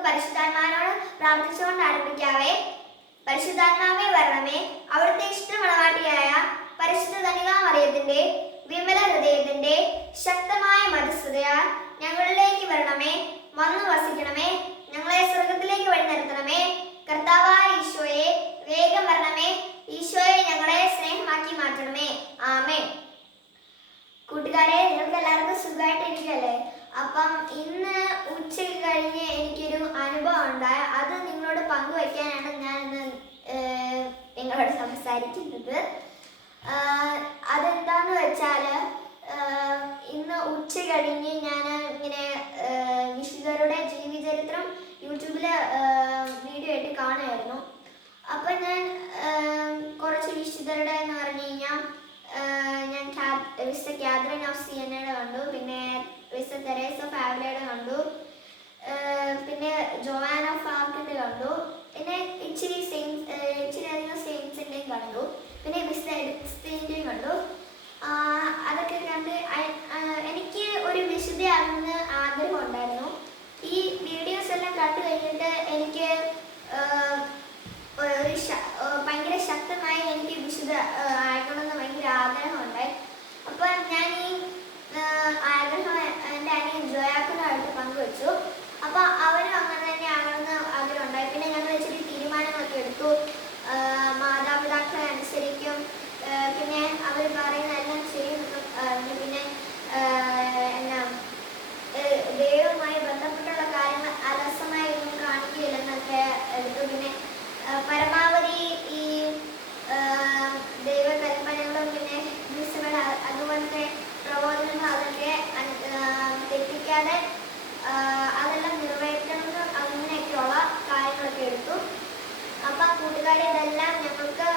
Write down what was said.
നമുക്ക് പരിശുദ്ധാത്മാവിനോട് പ്രാർത്ഥിച്ചുകൊണ്ട് ആരംഭിക്കാവേ. പരിശുദ്ധാത്മാവേ വരണമേ, അവിടുത്തെ ഇഷ്ടമണവാട്ടിയായ പരിശുദ്ധ കന്യകാമറിയത്തിന്റെ വിമല ഹൃദയത്തിന്റെ ശക്തമായ മധ്യസ്ഥതയാൽ ഞങ്ങളിലേക്ക് വരണമേ. വന്നു വസിക്കണമേ. ഞങ്ങളെ സ്വർഗത്തിലേക്ക് വഴി നിർത്തണമേ. കർത്താവായ ഈശോയെ വേഗം വരണമേ. ഈശോയെ ഞങ്ങളെ സ്നേഹമാക്കി മാറ്റണമേ. ആമേൻ. കൂട്ടുകാരെ, നിങ്ങൾക്ക് എല്ലാവർക്കും സുഖമായിട്ടിരിക്കല്ലേ? അപ്പം ഇന്ന് ഉച്ചയ്ക്ക് കഴിഞ്ഞ് എനിക്കൊരു അനുഭവം ഉണ്ടായ അത് നിങ്ങളോട് പങ്കുവയ്ക്കാനാണ് ഞാൻ ഇന്ന് നിങ്ങളോട് സംസാരിക്കുന്നത്. അതെന്താന്ന് വെച്ചാൽ, ഇന്ന് ഉച്ച കഴിഞ്ഞ് ഞാൻ ഇങ്ങനെ വിശുദ്ധരുടെ ജീവചരിത്രം യൂട്യൂബിൽ വീഡിയോ ആയിട്ട് കാണുമായിരുന്നു. അപ്പം ഞാൻ കുറച്ച് വിശുദ്ധരുടെ എന്ന് പറഞ്ഞു കഴിഞ്ഞാൽ ഞാൻ വിശുദ്ധ കാതറിൻ ഓഫ് സിയന്നയുടെ കണ്ടു, പിന്നെ വിശുദ്ധ തെരേസ ഓഫ് ആവിലയുടെ കണ്ടു, പിന്നെ ജോവാൻ ഓഫ് ആർക്കിന്റെ കണ്ടു, പിന്നെ ഇച്ചിരി അധികം സെയിൻസിൻ്റെയും കണ്ടു, പിന്നെ വിശുദ്ധ എഡിസ്റ്റിൻ്റെയും കണ്ടു. അതൊക്കെ കണ്ട് എനിക്ക് ഒരു വിശുദ്ധയാകുന്ന ആഗ്രഹം ഉണ്ടായിരുന്നു. ഈ വീഡിയോസ് എല്ലാം കണ്ടു കഴിഞ്ഞിട്ട് എനിക്ക് ഭയങ്കര ശക്തമായി എനിക്ക് വിശുദ്ധ ആയിക്കണമെന്ന് ഭയങ്കര ആഗ്രഹമുണ്ടായി. അപ്പം ഞാൻ ഈ ആഗ്രഹം എൻ്റെ അനിയൻ ജോയാക്കനുമായിട്ട് പങ്കുവച്ചു. അപ്പം അവരും അങ്ങനെ തന്നെ ആകണമെന്ന് ആഗ്രഹം ഉണ്ടായി. പിന്നെ ഞങ്ങൾ ഇച്ചിരി തീരുമാനങ്ങളൊക്കെ എടുത്തു. മാതാപിതാക്കളെ അനുസരിക്കും, പിന്നെ അവർ പറയുന്നതെല്ലാം ചെയ്യുമെന്നും, പിന്നെ എന്നാ ദൈവവുമായി ബന്ധപ്പെട്ടുള്ള കാര്യങ്ങൾ അലസമായി ഒന്നും കാണിക്കുകയില്ലെന്നൊക്കെ എടുത്തു. പിന്നെ പരമാവധി ഈ ദൈവകൽപ്പനകളും പിന്നെ ദിവസങ്ങൾ അതുപോലത്തെ പ്രബോധനങ്ങൾ അതൊക്കെ തെറ്റിക്കാതെ അതെല്ലാം നിറവേറ്റണമെന്ന് അങ്ങനെയൊക്കെയുള്ള കാര്യങ്ങളൊക്കെ എടുത്തു. അപ്പം കൂട്ടുകാരെ, ഇതെല്ലാം ഞങ്ങൾക്ക്